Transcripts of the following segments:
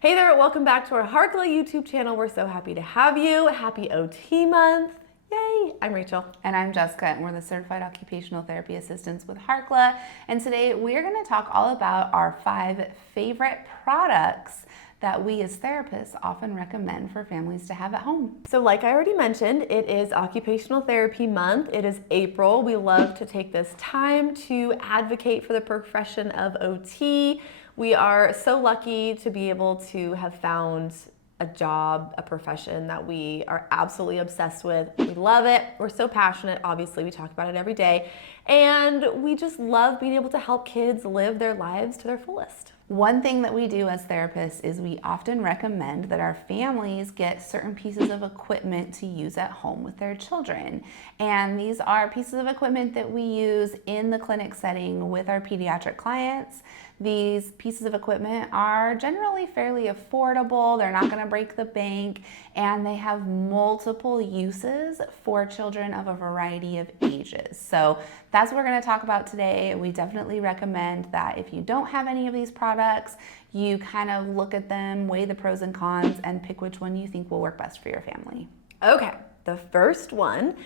Hey there, welcome back to our Harkla YouTube channel. We're so happy to have you. Happy OT month. Yay! I'm Rachel. And I'm Jessica, and we're the Certified Occupational Therapy Assistants with Harkla. And today we're going to talk all about our 5 favorite products that we as therapists often recommend for families to have at home. So like I already mentioned, it is Occupational Therapy Month. It is April. We love to take this time to advocate for the profession of OT. We are so lucky to be able to have found a job, a profession that we are absolutely obsessed with. We love it. We're so passionate. Obviously, we talk about it every day. And we just love being able to help kids live their lives to their fullest. One thing that we do as therapists is we often recommend that our families get certain pieces of equipment to use at home with their children. And these are pieces of equipment that we use in the clinic setting with our pediatric clients. These pieces of equipment are generally fairly affordable, they're not going to break the bank, and they have multiple uses for children of a variety of ages. So that's what we're going to talk about today. We definitely recommend that if you don't have any of these products, you kind of look at them, weigh the pros and cons, and pick which one you think will work best for your family. Okay, the first one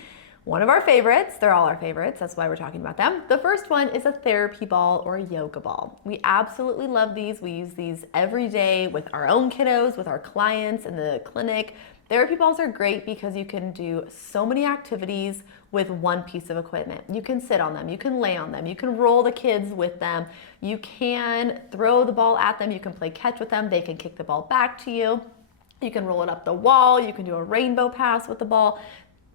of our favorites, they're all our favorites, that's why we're talking about them. The first one is a therapy ball or a yoga ball. We absolutely love these. We use these every day with our own kiddos, with our clients in the clinic. Therapy balls are great because you can do so many activities with one piece of equipment. You can sit on them, you can lay on them, you can roll the kids with them, you can throw the ball at them, you can play catch with them, they can kick the ball back to you. You can roll it up the wall, you can do a rainbow pass with the ball.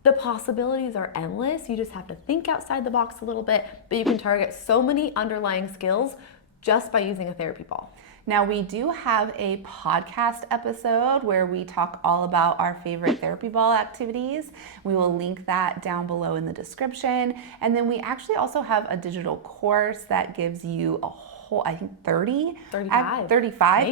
The possibilities are endless. You just have to think outside the box a little bit, but you can target so many underlying skills just by using a therapy ball. Now, we do have a podcast episode where we talk all about our favorite therapy ball activities. We will link that down below in the description. And then we actually also have a digital course that gives you a whole, I think 35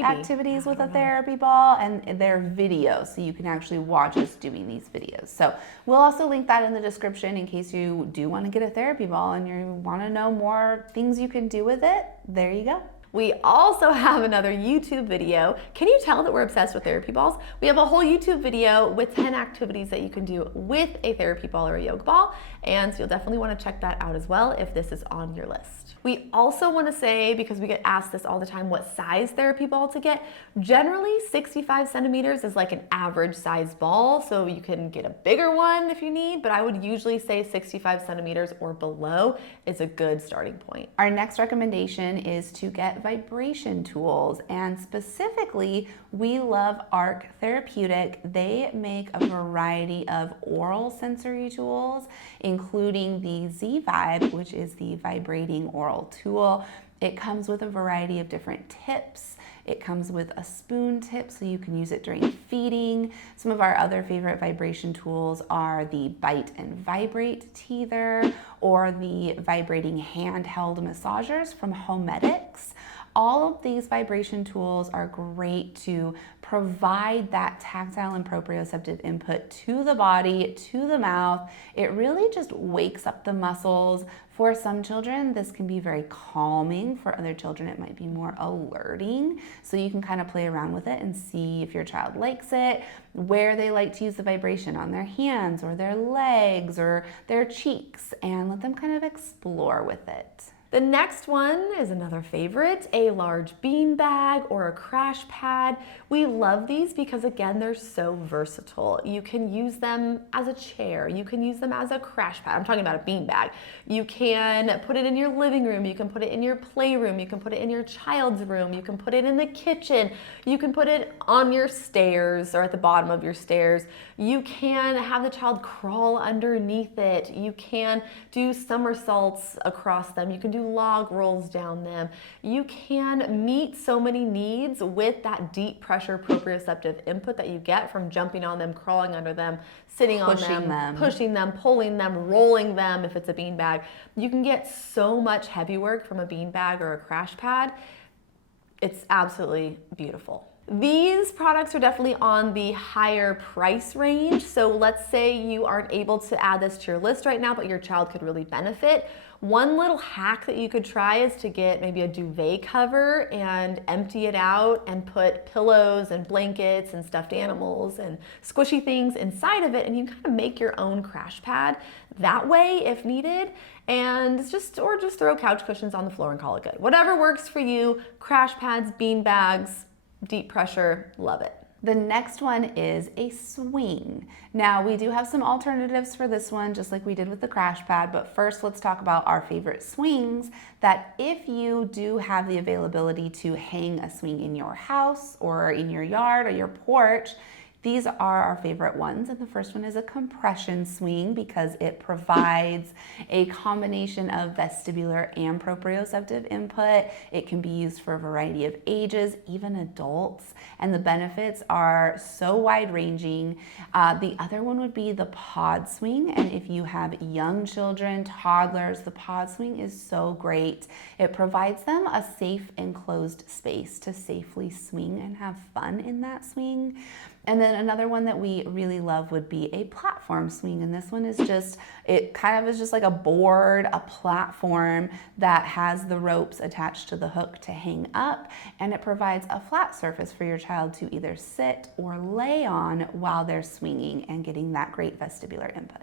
activities with a therapy ball, and they're videos, so you can actually watch us doing these videos. So we'll also link that in the description in case you do want to get a therapy ball and you want to know more things you can do with it. There you go. We also have another YouTube video. Can you tell that we're obsessed with therapy balls? We have a whole YouTube video with 10 activities that you can do with a therapy ball or a yoga ball, and so you'll definitely want to check that out as well if this is on your list. We also want to say, because we get asked this all the time, what size therapy ball to get. Generally, 65 centimeters is like an average size ball, so you can get a bigger one if you need, but I would usually say 65 centimeters or below is a good starting point. Our next recommendation is to get vibration tools, and specifically we love ARC Therapeutic. They make a variety of oral sensory tools, including the Z-Vibe, which is the vibrating oral tool. It comes with a variety of different tips. It comes with a spoon tip, so you can use it during feeding. Some of our other favorite vibration tools are the Bite and Vibrate teether or the vibrating handheld massagers from Homedics. All of these vibration tools are great to provide that tactile and proprioceptive input to the body, to the mouth. It really just wakes up the muscles. For some children, this can be very calming. For other children, it might be more alerting. So you can kind of play around with it and see if your child likes it, where they like to use the vibration, on their hands or their legs or their cheeks, and let them kind of explore with it. The next one is another favorite, a large bean bag or a crash pad. We love these because, again, they're so versatile. You can use them as a chair. You can use them as a crash pad. I'm talking about a bean bag. You can put it in your living room. You can put it in your playroom. You can put it in your child's room. You can put it in the kitchen. You can put it on your stairs or at the bottom of your stairs. You can have the child crawl underneath it. You can do somersaults across them. You can do log rolls down them. You can meet so many needs with that deep pressure proprioceptive input that you get from jumping on them, crawling under them, sitting on them, pushing them, pulling them, rolling them if it's a bean bag. You can get so much heavy work from a bean bag or a crash pad. It's absolutely beautiful. These products are definitely on the higher price range. So let's say you aren't able to add this to your list right now, but your child could really benefit. One little hack that you could try is to get maybe a duvet cover and empty it out and put pillows and blankets and stuffed animals and squishy things inside of it, and you kind of make your own crash pad that way if needed. And just throw couch cushions on the floor and call it good. Whatever works for you. Crash pads, bean bags, deep pressure, love it. The next one is a swing. Now, we do have some alternatives for this one, just like we did with the crash pad, but first let's talk about our favorite swings that if you do have the availability to hang a swing in your house or in your yard or your porch, these are our favorite ones, and the first one is a compression swing because it provides a combination of vestibular and proprioceptive input. It can be used for a variety of ages, even adults, and the benefits are so wide-ranging. The other one would be the pod swing, and if you have young children, toddlers, the pod swing is so great. It provides them a safe enclosed space to safely swing and have fun in that swing. And then another one that we really love would be a platform swing. And this one is just, it kind of is just like a board, a platform that has the ropes attached to the hook to hang up. And it provides a flat surface for your child to either sit or lay on while they're swinging and getting that great vestibular input.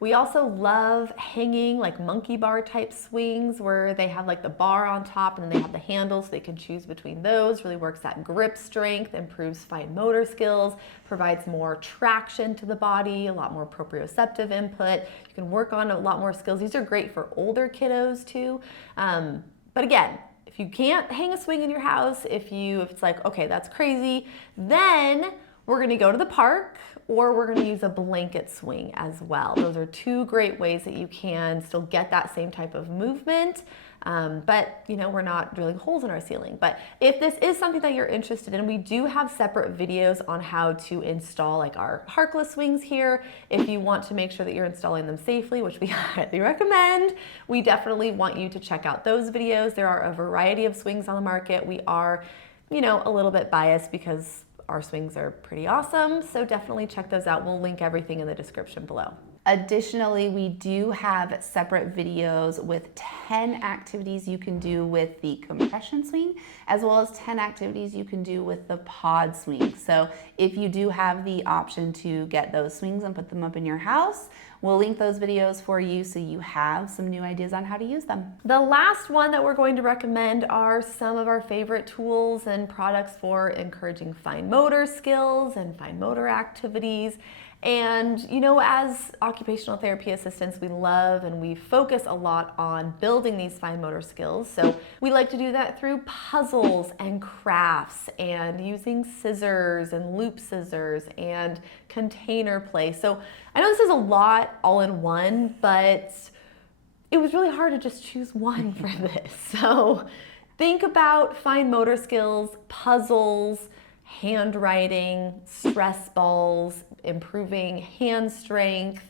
We also love hanging like monkey bar type swings where they have like the bar on top and then they have the handles so they can choose between those. Really works that grip strength, improves fine motor skills, provides more traction to the body, a lot more proprioceptive input. You can work on a lot more skills. These are great for older kiddos too. But again, if you can't hang a swing in your house, if it's like, okay, that's crazy, then we're gonna go to the park or we're gonna use a blanket swing as well. Those are two great ways that you can still get that same type of movement, but we're not drilling holes in our ceiling. But if this is something that you're interested in, we do have separate videos on how to install like our Harkla swings here. If you want to make sure that you're installing them safely, which we highly recommend, we definitely want you to check out those videos. There are a variety of swings on the market. We are, a little bit biased because our swings are pretty awesome, so definitely check those out. We'll link everything in the description below. Additionally, we do have separate videos with 10 activities you can do with the compression swing, as well as 10 activities you can do with the pod swing. So if you do have the option to get those swings and put them up in your house, we'll link those videos for you so you have some new ideas on how to use them. The last one that we're going to recommend are some of our favorite tools and products for encouraging fine motor skills and fine motor activities. And as occupational therapy assistants, we love and we focus a lot on building these fine motor skills. So we like to do that through puzzles and crafts and using scissors and loop scissors and container play. So I know this is a lot all in one, but it was really hard to just choose one for this. So think about fine motor skills, puzzles, handwriting, stress balls, improving hand strength.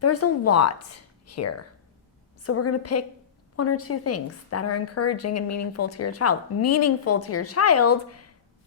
There's a lot here. So we're gonna pick one or two things that are encouraging and meaningful to your child.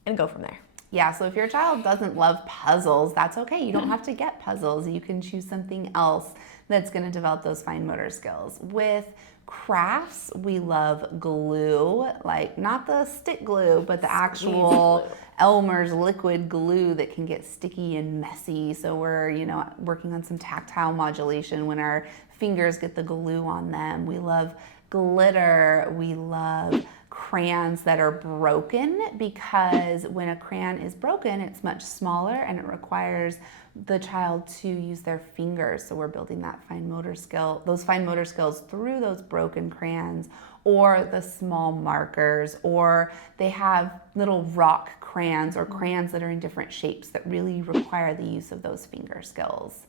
And go from there. Yeah, so if your child doesn't love puzzles, that's okay. You don't have to get puzzles. You can choose something else that's gonna develop those fine motor skills. With crafts, we love glue, like not the stick glue, but the actual Elmer's liquid glue that can get sticky and messy. So we're, working on some tactile modulation when our fingers get the glue on them. We love glitter. We love crayons that are broken because when a crayon is broken, it's much smaller and it requires the child to use their fingers. So we're building that fine motor skill, those fine motor skills through those broken crayons or the small markers, or they have little rock crayons or crayons that are in different shapes that really require the use of those finger skills.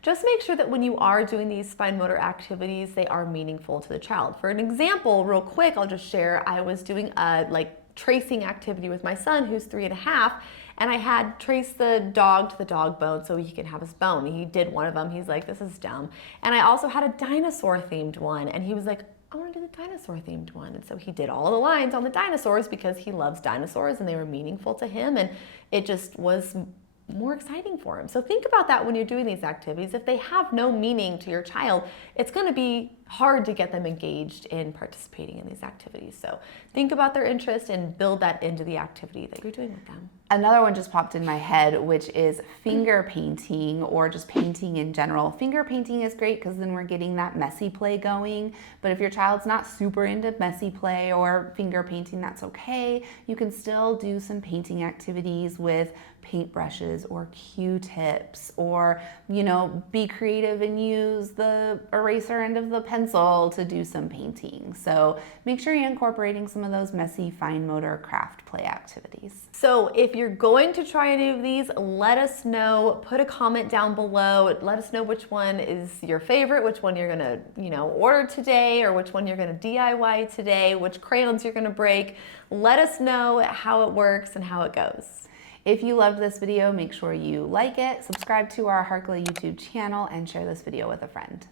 Just make sure that when you are doing these fine motor activities, they are meaningful to the child. For an example, real quick, I'll just share, I was doing a tracing activity with my son who's 3.5, and I had traced the dog to the dog bone so he can have his bone. He did one of them, he's like, this is dumb. And I also had a dinosaur themed one, and he was like, I want to do the dinosaur themed one. And so he did all the lines on the dinosaurs because he loves dinosaurs and they were meaningful to him, and it just was more exciting for him. So think about that when you're doing these activities. If they have no meaning to your child, it's going to be hard to get them engaged in participating in these activities. So think about their interest and build that into the activity that you're doing with them. Another one just popped in my head, which is finger painting, or just painting in general. Finger painting is great because then we're getting that messy play going. But if your child's not super into messy play or finger painting, that's okay. You can still do some painting activities with paintbrushes or Q-tips, or, you know, be creative and use the eraser end of the pencil to do some painting. So make sure you're incorporating some of those messy fine motor craft play activities. So if you're going to try any of these, let us know. Put a comment down below. Let us know which one is your favorite, which one you're gonna, order today, or which one you're gonna DIY today, which crayons you're gonna break. Let us know how it works and how it goes. If you loved this video, make sure you like it, subscribe to our Harkla YouTube channel, and share this video with a friend.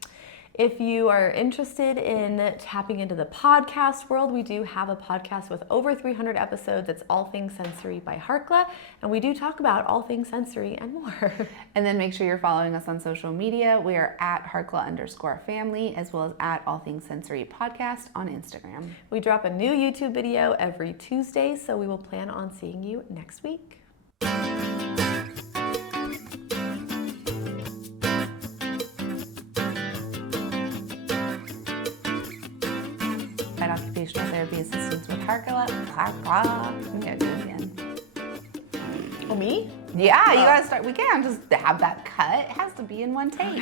If you are interested in tapping into the podcast world, we do have a podcast with over 300 episodes. It's All Things Sensory by Harkla, and we do talk about all things sensory and more. And then make sure you're following us on social media. We are at Harkla_family, as well as at All Things Sensory Podcast on Instagram. We drop a new YouTube video every Tuesday, so we will plan on seeing you next week. Occupational therapy assistants with Harkla. I'm gonna do it again. Oh, me? Yeah, you gotta start. We can't just have that cut. It has to be in one take.